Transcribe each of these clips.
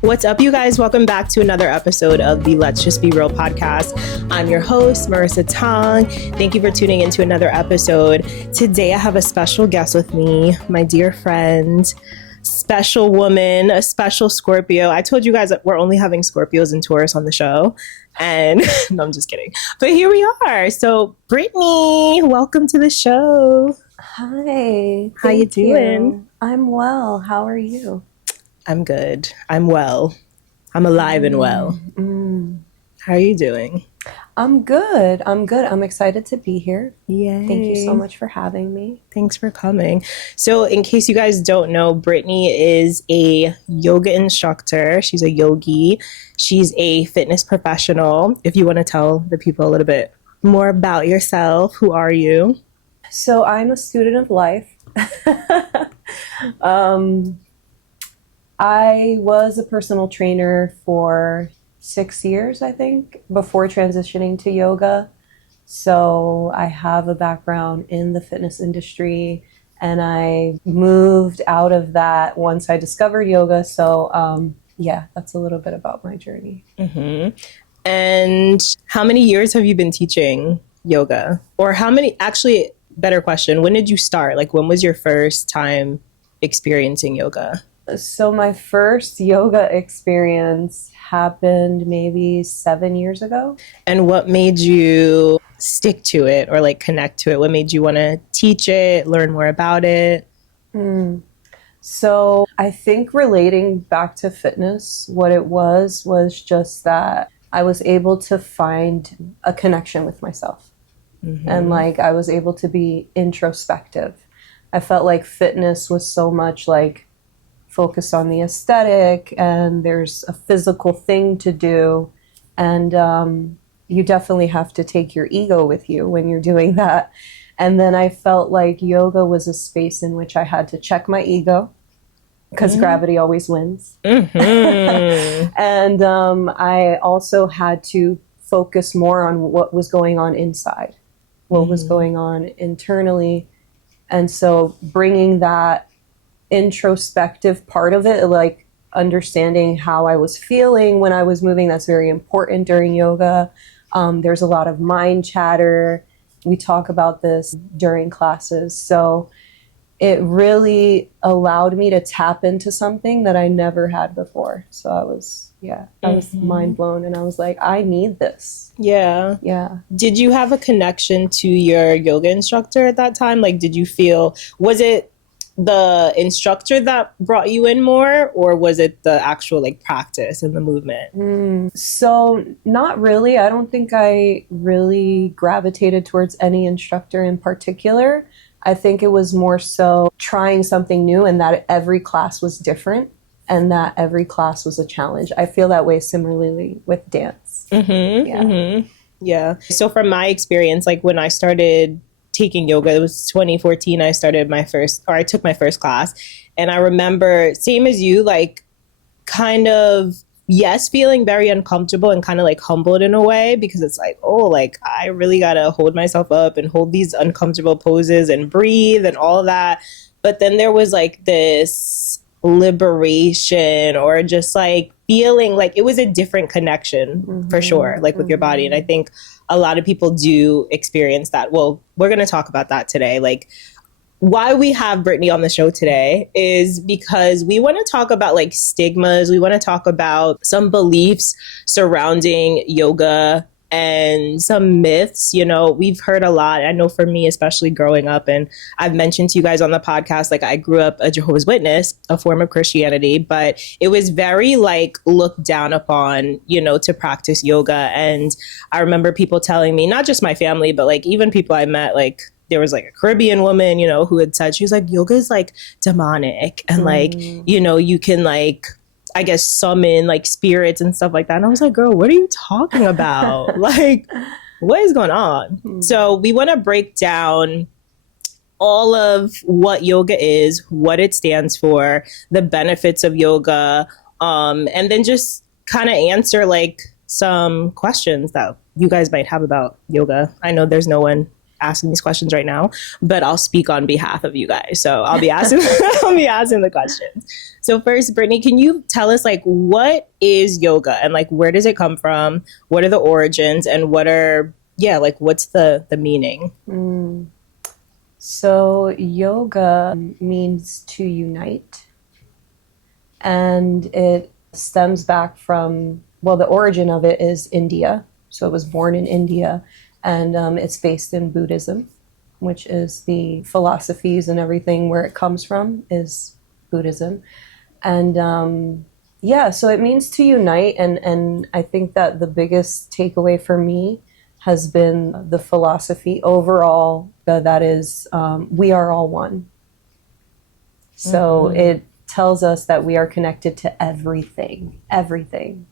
What's up, you guys? Welcome back to another episode of the Let's Just Be Real podcast. I'm your host, Marissa Tonge. Thank you for tuning into another episode. Today, I have a special guest with me, my dear friend, special woman, a special Scorpio. I told you guys that we're only having Scorpios and Taurus on the show. And no, I'm just kidding. But here we are. So, Brittney, welcome to the show. Hi. How you doing? I'm well. How are you? I'm good. I'm well. I'm alive and well. How are you doing? I'm good. I'm excited to be here. Yay. Thank you so much for having me. Thanks for coming. So in case you guys don't know, Brittney is a yoga instructor. She's a yogi. She's a fitness professional. If you want to tell the people a little bit more about yourself, who are you? So I'm a student of life. I was a personal trainer for 6 years, I think, before transitioning to yoga. So I have a background in the fitness industry, and I moved out of that once I discovered yoga. So yeah, that's a little bit about my journey. Mm-hmm. And how many years have you been teaching yoga? Or how many, actually, better question, when did you start? Like, when was your first time experiencing yoga? So my first yoga experience happened maybe 7 years ago. And what made you stick to it or like connect to it? What made you want to teach it, learn more about it? So I think relating back to fitness, what it was just that I was able to find a connection with myself. Mm-hmm. And like I was able to be introspective. I felt like fitness was so much like focused on the aesthetic, and there's a physical thing to do, and you definitely have to take your ego with you when you're doing that. And then I felt like yoga was a space in which I had to check my ego, because gravity always wins. Mm-hmm. And I also had to focus more on what was going on inside, what was going on internally. And so bringing that introspective part of it, like understanding how I was feeling when I was moving, that's very important during yoga. There's a lot of mind chatter. We talk about this during classes. So it really allowed me to tap into something that I never had before. So I was mind blown, and I was like, I need this. Yeah. Did you have a connection to your yoga instructor at that time? Like, did you feel, was it the instructor that brought you in more, or was it the actual like practice and the movement? So not really. I don't think I really gravitated towards any instructor in particular. I think it was more so trying something new, and that every class was different, and that every class was a challenge. I feel that way similarly with dance. Yeah. So from my experience, like when I started taking yoga, it was 2014. I took my first class, and I remember, same as you, like kind of, yes, feeling very uncomfortable and kind of like humbled in a way, because it's like, oh, like I really gotta hold myself up and hold these uncomfortable poses and breathe and all that. But then there was like this liberation, or just like feeling like it was a different connection for sure, like with your body. And I think a lot of people do experience that. Well, we're going to talk about that today. Like, why we have Brittney on the show today is because we want to talk about like stigmas. We want to talk about some beliefs surrounding yoga and some myths. You know, we've heard a lot. I know for me, especially growing up, and I've mentioned to you guys on the podcast, like I grew up a Jehovah's Witness, a form of Christianity, but it was very like looked down upon, you know, to practice yoga. And I remember people telling me, not just my family, but like even people I met, like there was like a Caribbean woman, you know, who had said, she was like, yoga is like demonic, and like, you know, you can like, I guess, summon like spirits and stuff like that. And I was like, girl, what are you talking about? Like, what is going on? So we want to break down all of what yoga is, what it stands for, the benefits of yoga, and then just kind of answer like some questions that you guys might have about yoga. I know there's no one asking these questions right now, but I'll speak on behalf of you guys. So I'll be asking, I'll be asking the questions. So first, Brittney, can you tell us like what is yoga and like where does it come from? What are the origins and what are like what's the meaning? So yoga means to unite, and it stems back from, well, the origin of it is India. So it was born in India, and it's based in Buddhism, which is the philosophies and everything where it comes from is Buddhism. And so it means to unite, and I think that the biggest takeaway for me has been the philosophy overall that is we are all one. So it tells us that we are connected to everything,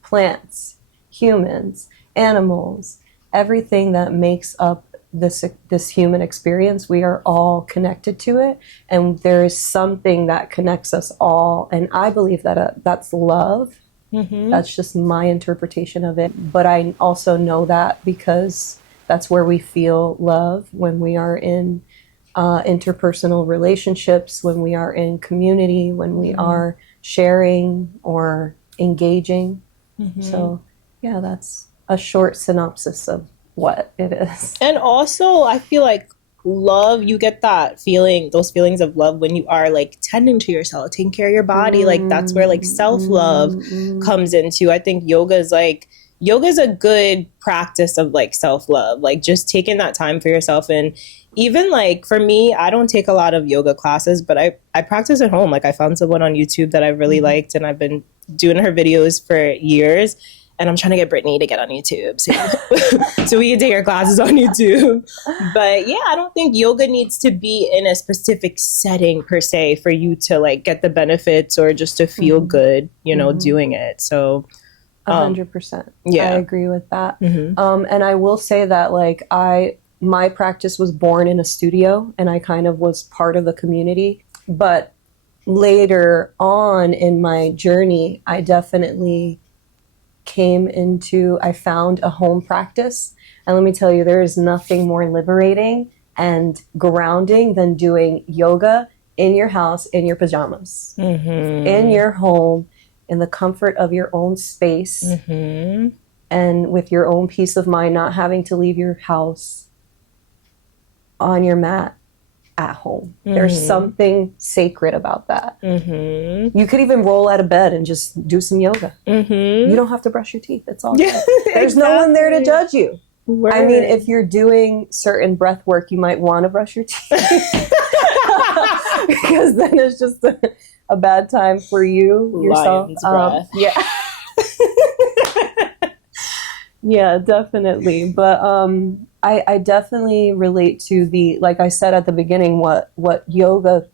plants, humans, animals, everything that makes up this human experience. We are all connected to it, and there is something that connects us all, and I believe that that's love. That's just my interpretation of it, but I also know that because that's where we feel love, when we are in interpersonal relationships, when we are in community, when we are sharing or engaging. So yeah, that's a short synopsis of what it is. And also I feel like love, you get that feeling, those feelings of love when you are like tending to yourself, taking care of your body. Like that's where like self-love comes into. I think yoga is a good practice of like self-love, like just taking that time for yourself. And even like for me, I don't take a lot of yoga classes, but I practice at home. Like I found someone on YouTube that I really liked, and I've been doing her videos for years. And I'm trying to get Brittney to get on YouTube so we can take our classes on YouTube. But yeah, I don't think yoga needs to be in a specific setting per se for you to like get the benefits or just to feel good, doing it. So 100%. Yeah. I agree with that. And I will say that like my practice was born in a studio, and I kind of was part of the community. But later on in my journey, I definitely I found a home practice. And let me tell you, there is nothing more liberating and grounding than doing yoga in your house, in your pajamas, in your home, in the comfort of your own space, and with your own peace of mind, not having to leave your house, on your mat at home. There's something sacred about that. You could even roll out of bed and just do some yoga. You don't have to brush your teeth. It's all good. There's no one there to judge you. Word. I mean, if you're doing certain breath work, you might want to brush your teeth. Because then it's just a bad time for you yourself. Breath. Yeah. Yeah, definitely. But I definitely relate to like I said at the beginning, what yoga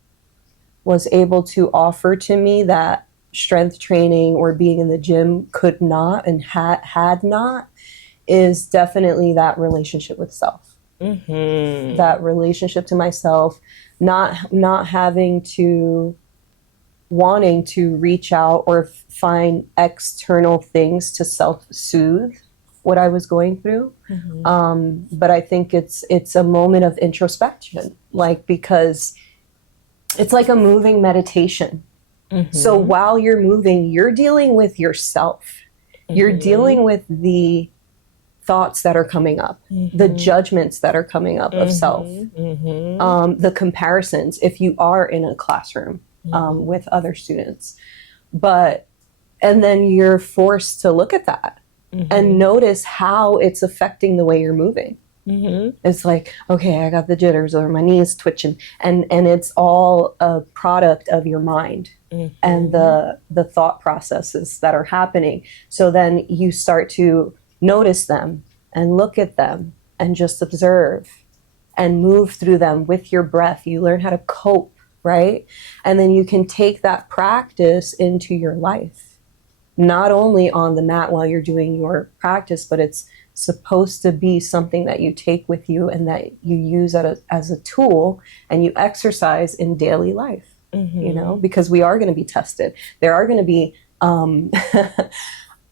was able to offer to me that strength training or being in the gym could not and had not, is definitely that relationship with self. That relationship to myself, not wanting to reach out or find external things to self-soothe what I was going through. But I think it's a moment of introspection, like, because it's like a moving meditation. So while you're moving, you're dealing with yourself. You're dealing with the thoughts that are coming up, the judgments that are coming up of self, the comparisons if you are in a classroom with other students. And then you're forced to look at that and notice how it's affecting the way you're moving. It's like, okay, I got the jitters or my knees twitching, and it's all a product of your mind and the thought processes that are happening. So then you start to notice them and look at them and just observe and move through them with your breath. You learn how to cope, right? And then you can take that practice into your life. Not only on the mat while you're doing your practice, but it's supposed to be something that you take with you and that you use as a tool and you exercise in daily life, because we are going to be tested. There are going to be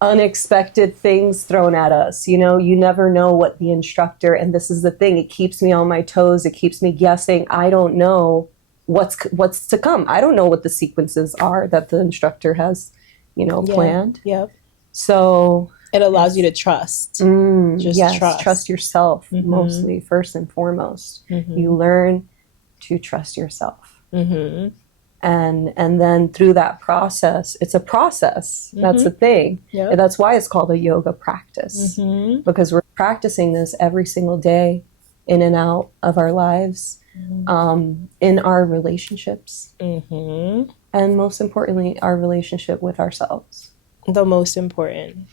unexpected things thrown at us. You know, you never know what the instructor, and this is the thing, it keeps me on my toes. It keeps me guessing. I don't know what's to come. I don't know what the sequences are that the instructor has, planned. Yeah. So it allows you to trust. Trust yourself, mostly, first and foremost. You learn to trust yourself. And then through that process, it's a process. That's the thing. Yep. And that's why it's called a yoga practice, because we're practicing this every single day, in and out of our lives, in our relationships, and most importantly, our relationship with ourselves. The most important.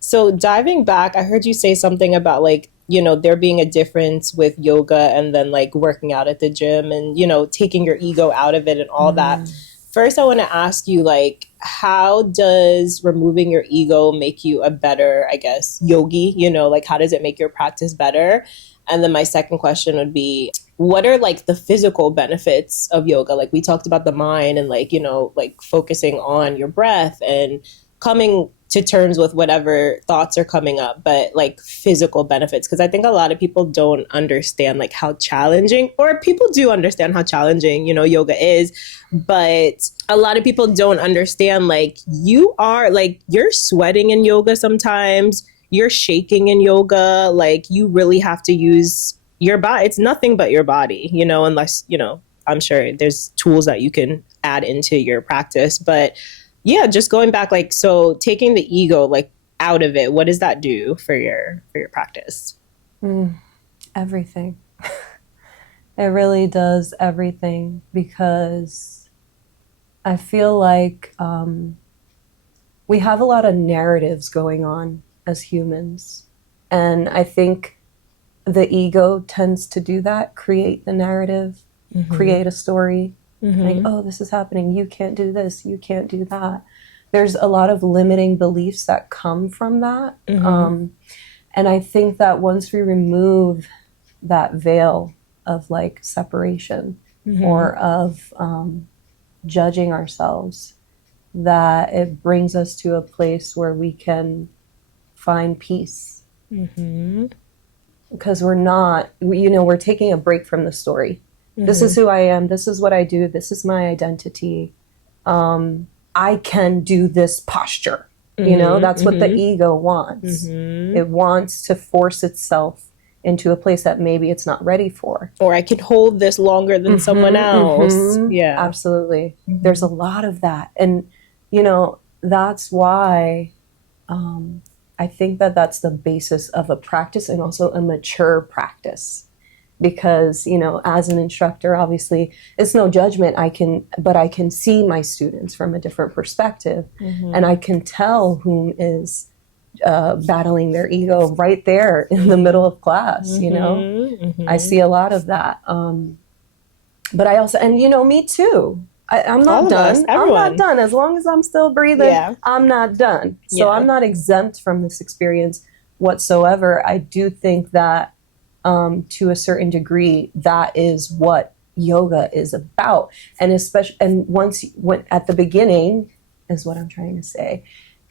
So diving back, I heard you say something about like, there being a difference with yoga and then like working out at the gym and, taking your ego out of it and all that. First, I want to ask you, like, how does removing your ego make you a better, I guess, yogi? Like, how does it make your practice better? And then my second question would be, what are like the physical benefits of yoga? Like we talked about the mind and like, like focusing on your breath and coming to terms with whatever thoughts are coming up, but like physical benefits. Because I think a lot of people don't understand like how challenging, or people do understand how challenging, yoga is. But a lot of people don't understand, like you're sweating in yoga sometimes, you're shaking in yoga, like you really have to use your body. It's nothing but your body, unless, I'm sure there's tools that you can add into your practice. But yeah, just going back, like, so taking the ego, like, out of it, what does that do for your practice? Everything. It really does everything, because I feel like we have a lot of narratives going on as humans. And I think the ego tends to do that, create the narrative, create a story. Like, oh, this is happening. You can't do this. You can't do that. There's a lot of limiting beliefs that come from that. And I think that once we remove that veil of like separation or of judging ourselves, that it brings us to a place where we can find peace. Because we're taking a break from the story. This is who I am. This is what I do. This is my identity. I can do this posture. That's what the ego wants. It wants to force itself into a place that maybe it's not ready for. Or I can hold this longer than someone else. Yeah, absolutely. There's a lot of that. And, that's why I think that that's the basis of a practice, and also a mature practice. Because, as an instructor, obviously, it's no judgment. But I can see my students from a different perspective, and I can tell whom is battling their ego right there in the middle of class. I see a lot of that. But I also, and me too. I'm not done. I'm not done. As long as I'm still breathing, I'm not done. So I'm not exempt from this experience whatsoever. I do think that, to a certain degree, that is what yoga is about. And especially, and when at the beginning is what I'm trying to say,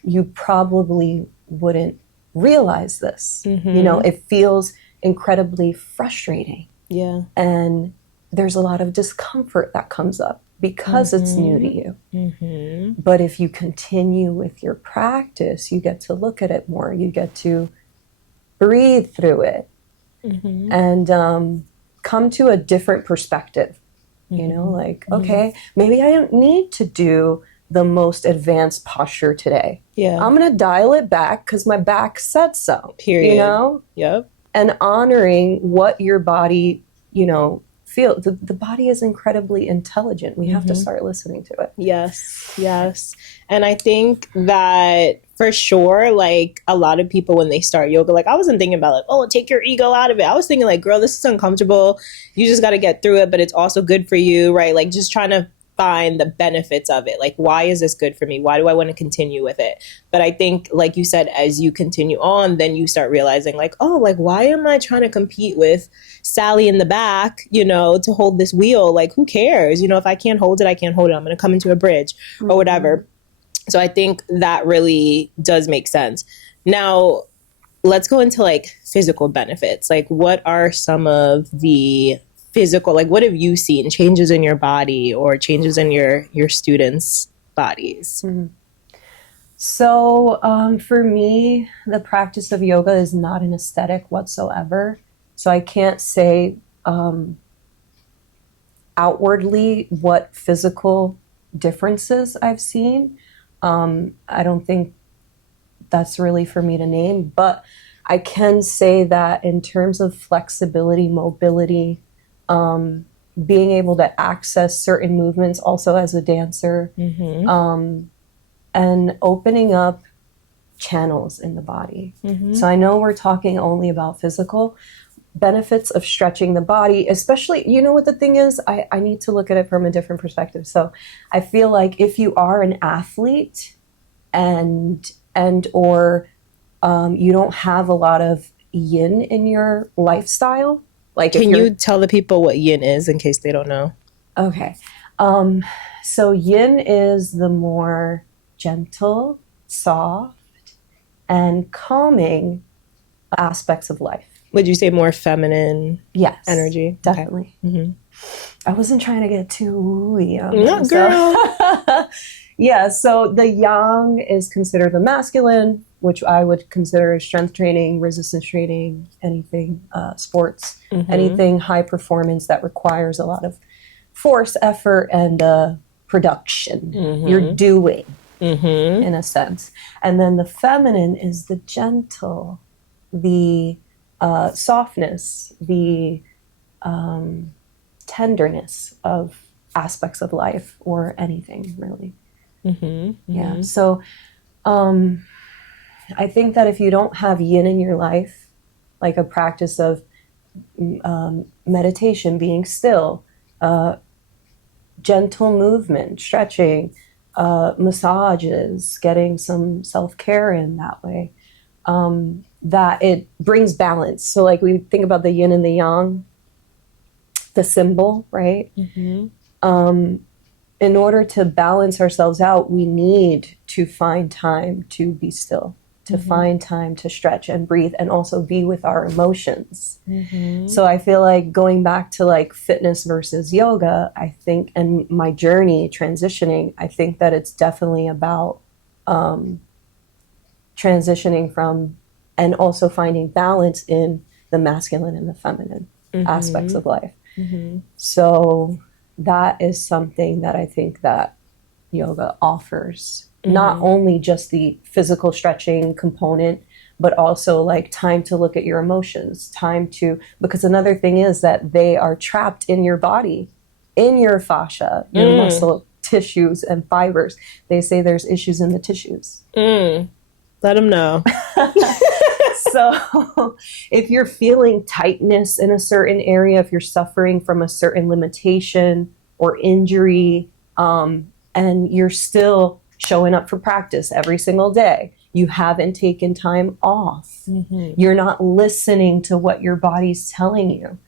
you probably wouldn't realize this. It feels incredibly frustrating. Yeah. And there's a lot of discomfort that comes up because it's new to you. But if you continue with your practice, you get to look at it more. You get to breathe through it. And come to a different perspective, okay, maybe I don't need to do the most advanced posture today. I'm going to dial it back because my back said so. Period. Yep. And honoring what your body, feel. The body is incredibly intelligent. We have to start listening to it. Yes. And I think that for sure, like a lot of people when they start yoga, like I wasn't thinking about like, oh, take your ego out of it. I was thinking like, girl, this is uncomfortable. You just got to get through it, but it's also good for you, right? Like just trying to find the benefits of it. Like, why is this good for me? Why do I want to continue with it? But I think, like you said, as you continue on, then you start realizing like, oh, like, why am I trying to compete with Sally in the back, to hold this wheel? Like, who cares? If I can't hold it, I can't hold it. I'm going to come into a bridge or whatever. So I think that really does make sense. Now, let's go into like physical benefits. Like, what are some of the physical, like, what have you seen changes in your body or changes in your students' bodies? Mm-hmm. So for me, the practice of yoga is not an aesthetic whatsoever. So I can't say outwardly what physical differences I've seen. I don't think that's really for me to name, but I can say that in terms of flexibility, mobility, being able to access certain movements also as a dancer, and opening up channels in the body. So I know we're talking only about physical benefits of stretching the body, especially, you know what the thing is? I need to look at it from a different perspective. So I feel like if you are an athlete and or you don't have a lot of yin in your lifestyle, like Can you tell the people what yin is in case they don't know? Okay. So yin is the more gentle, soft, and calming aspects of life. Would you say more feminine Yes, energy? definitely. Okay. I wasn't trying to get too wooey on No, them, girl. Yeah, so the yang is considered the masculine, which I would consider strength training, resistance training, anything, sports, anything high performance that requires a lot of force, effort, and production. You're doing, in a sense. And then the feminine is the gentle, the softness, the tenderness of aspects of life or anything, really. Yeah. So I think that if you don't have yin in your life, like a practice of meditation, being still, gentle movement, stretching, massages, getting some self-care in that way, that it brings balance. So like we think about the yin and the yang, the symbol, right? In order to balance ourselves out, we need to find time to be still, to find time to stretch and breathe and also be with our emotions. So I feel like going back to like fitness versus yoga, I think, and my journey transitioning, I think that it's definitely about transitioning from and also finding balance in the masculine and the feminine aspects of life. So that is something that I think that yoga offers. Not only just the physical stretching component, but also like time to look at your emotions, time to, because another thing is that they are trapped in your body, in your fascia, your muscle tissues and fibers. They say there's issues in the tissues. Let them know. So if you're feeling tightness in a certain area, if you're suffering from a certain limitation or injury, and you're still showing up for practice every single day, you haven't taken time off, you're not listening to what your body's telling you,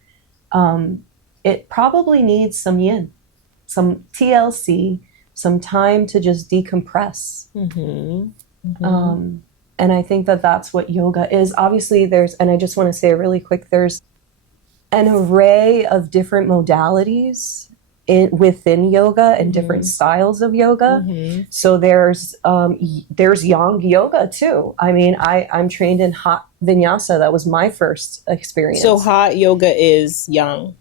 it probably needs some yin, some TLC, some time to just decompress. And I think that that's what yoga is. Obviously, and I just want to say really quick, there's an array of different modalities within yoga and different styles of yoga. So there's yang yoga too. I mean, I'm trained in hot vinyasa. That was my first experience. So hot yoga is yang.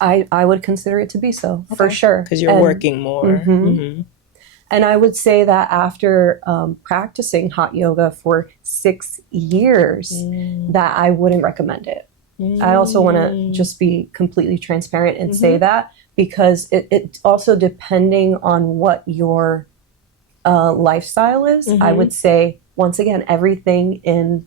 I would consider it to be so, for sure. Because you're working more. And I would say that after practicing hot yoga for 6 years, that I wouldn't recommend it. I also want to just be completely transparent and say that, because it also, depending on what your lifestyle is, I would say, once again, everything in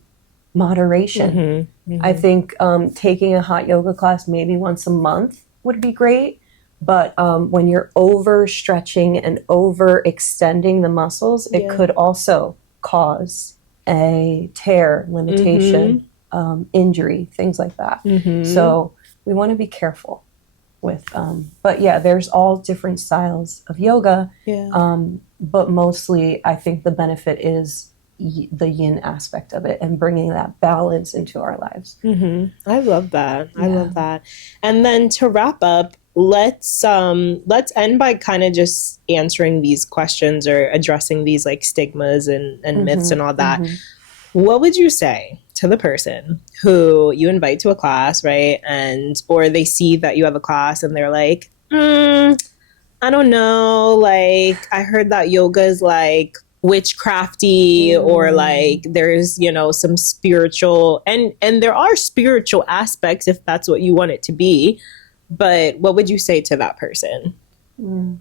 moderation. I think taking a hot yoga class maybe once a month would be great. But when you're overstretching and overextending the muscles, it could also cause a tear, limitation, injury, things like that. So we want to be careful. with but yeah, there's all different styles of yoga. Yeah. But mostly I think the benefit is the yin aspect of it and bringing that balance into our lives. I love that. I Yeah. love that. And then to wrap up, let's end by kind of just answering these questions or addressing these like stigmas and myths and all that. What would you say to the person who you invite to a class, right? And or they see that you have a class and they're like, I don't know, like I heard that yoga is like witchcrafty or like there's, you know, some spiritual and there are spiritual aspects if that's what you want it to be. But what would you say to that person?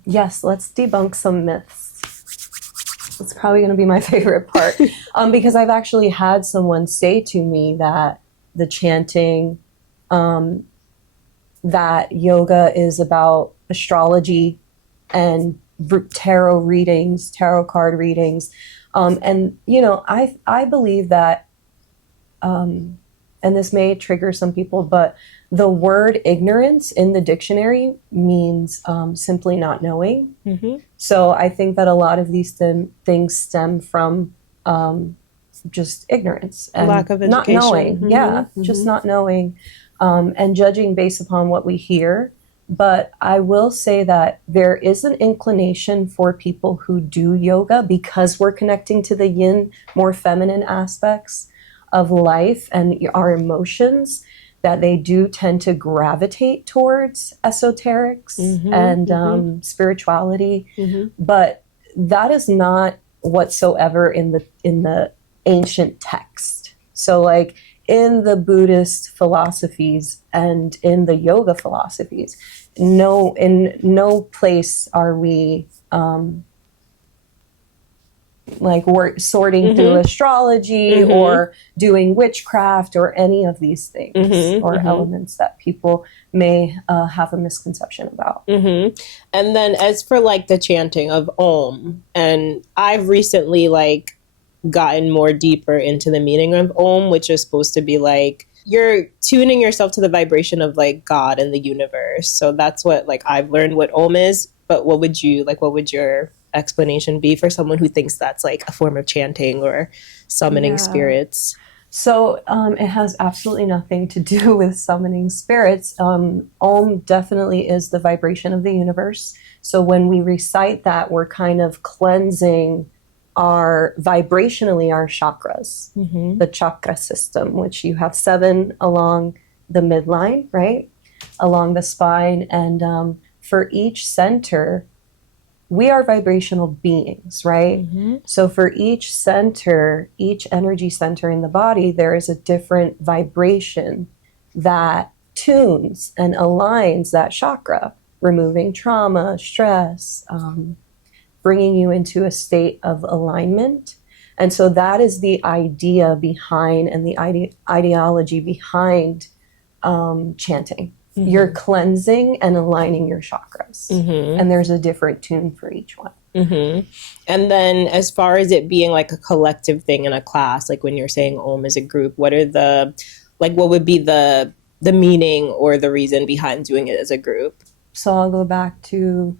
Yes, let's debunk some myths. It's probably going to be my favorite part because I've actually had someone say to me that the chanting, that yoga is about astrology and tarot readings, tarot card readings. And, you know, I believe that, and this may trigger some people, but the word ignorance in the dictionary means simply not knowing. So I think that a lot of these things stem from just ignorance and lack of education. Not knowing. Just not knowing and judging based upon what we hear. But I will say that there is an inclination for people who do yoga because we're connecting to the yin, more feminine aspects of life and our emotions, that they do tend to gravitate towards esoterics and spirituality. But that is not whatsoever in the ancient text. So like in the Buddhist philosophies and in the yoga philosophies, in no place are we like we're sorting through astrology or doing witchcraft or any of these things or elements that people may have a misconception about. And then as for like the chanting of Om, and I've recently like gotten more deeper into the meaning of Om, which is supposed to be like you're tuning yourself to the vibration of like God and the universe. So that's what like I've learned what Om is. But what would your explanation be for someone who thinks that's like a form of chanting or summoning spirits? So it has absolutely nothing to do with summoning spirits. Om definitely is the vibration of the universe. So when we recite that, we're kind of cleansing our chakras, the chakra system, which you have 7 along the midline, right? Along the spine. And for each center, we are vibrational beings, right? So for each center, each energy center in the body, there is a different vibration that tunes and aligns that chakra, removing trauma, stress, bringing you into a state of alignment. And so that is the idea behind and the ideology behind chanting. You're cleansing and aligning your chakras. And there's a different tune for each one. And then as far as it being like a collective thing in a class, like when you're saying Om as a group, what would be the meaning or the reason behind doing it as a group? So I'll go back to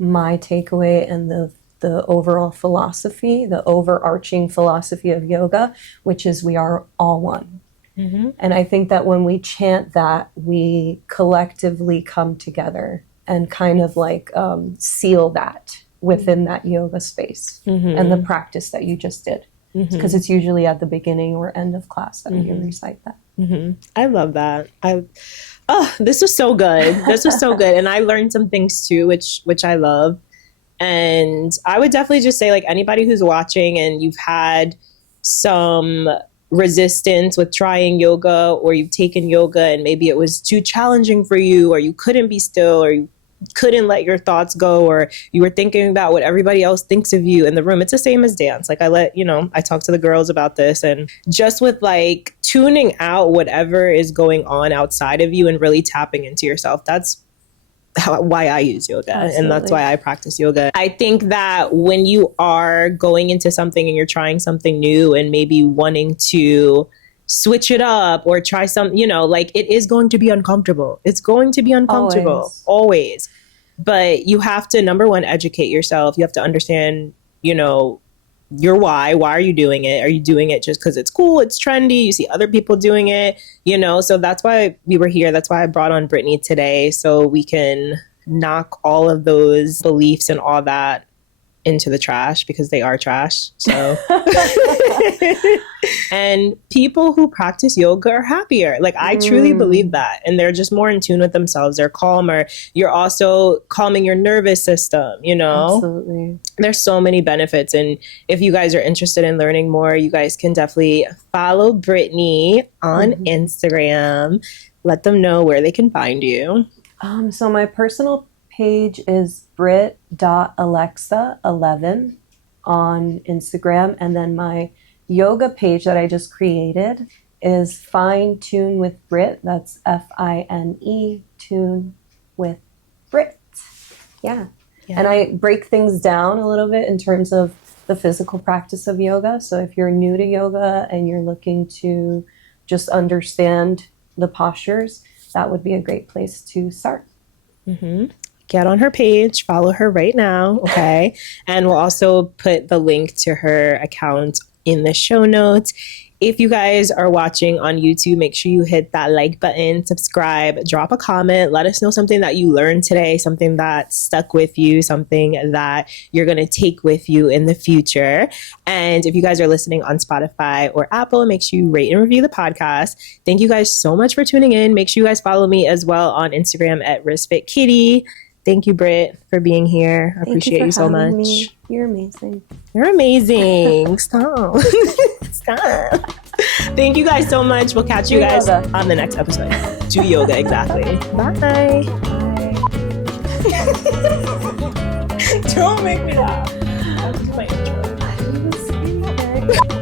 my takeaway and the overall philosophy, the overarching philosophy of yoga, which is we are all one. And I think that when we chant that, we collectively come together and kind of like seal that within that yoga space and the practice that you just did. Because it's usually at the beginning or end of class that we recite that. I love that. This was so good. This was so good. And I learned some things too, which I love. And I would definitely just say like anybody who's watching and you've had some resistance with trying yoga, or you've taken yoga and maybe it was too challenging for you, or you couldn't be still, or you couldn't let your thoughts go, or you were thinking about what everybody else thinks of you in the room. It's the same as dance. Like I talk to the girls about this, and just with like tuning out whatever is going on outside of you and really tapping into yourself. That's why I use yoga. Absolutely. And that's why I practice yoga. I think that when you are going into something and you're trying something new and maybe wanting to switch it up or try some, like it is going to be uncomfortable. It's going to be uncomfortable always. But you have to, number one, educate yourself. You have to understand, your why. Why are you doing it? Are you doing it just because it's cool? It's trendy. You see other people doing it, So that's why we were here. That's why I brought on Brittney today, so we can knock all of those beliefs and all that into the trash, because they are trash. So, and people who practice yoga are happier. Like, I truly believe that. And they're just more in tune with themselves. They're calmer. You're also calming your nervous system, Absolutely. There's so many benefits. And if you guys are interested in learning more, you guys can definitely follow Brittney on Instagram. Let them know where they can find you. So my personal page is Britt.Alexa11 on Instagram. And then my yoga page that I just created is Fine Tune with Britt. That's FINE Tune with Britt. Yeah. And I break things down a little bit in terms of the physical practice of yoga. So if you're new to yoga and you're looking to just understand the postures, that would be a great place to start. Get on her page, follow her right now, okay? And we'll also put the link to her account in the show notes. If you guys are watching on YouTube, make sure you hit that like button, subscribe, drop a comment, let us know something that you learned today, something that stuck with you, something that you're going to take with you in the future. And if you guys are listening on Spotify or Apple, make sure you rate and review the podcast. Thank you guys so much for tuning in. Make sure you guys follow me as well on Instagram at WristFitKitty. Thank you, Britt, for being here. I appreciate you so much. Me. You're amazing. You're amazing. Stop. Stop. Thank you guys so much. We'll catch you guys on the next episode. Do yoga, exactly. Bye. Bye. Don't make me laugh. That was my intro.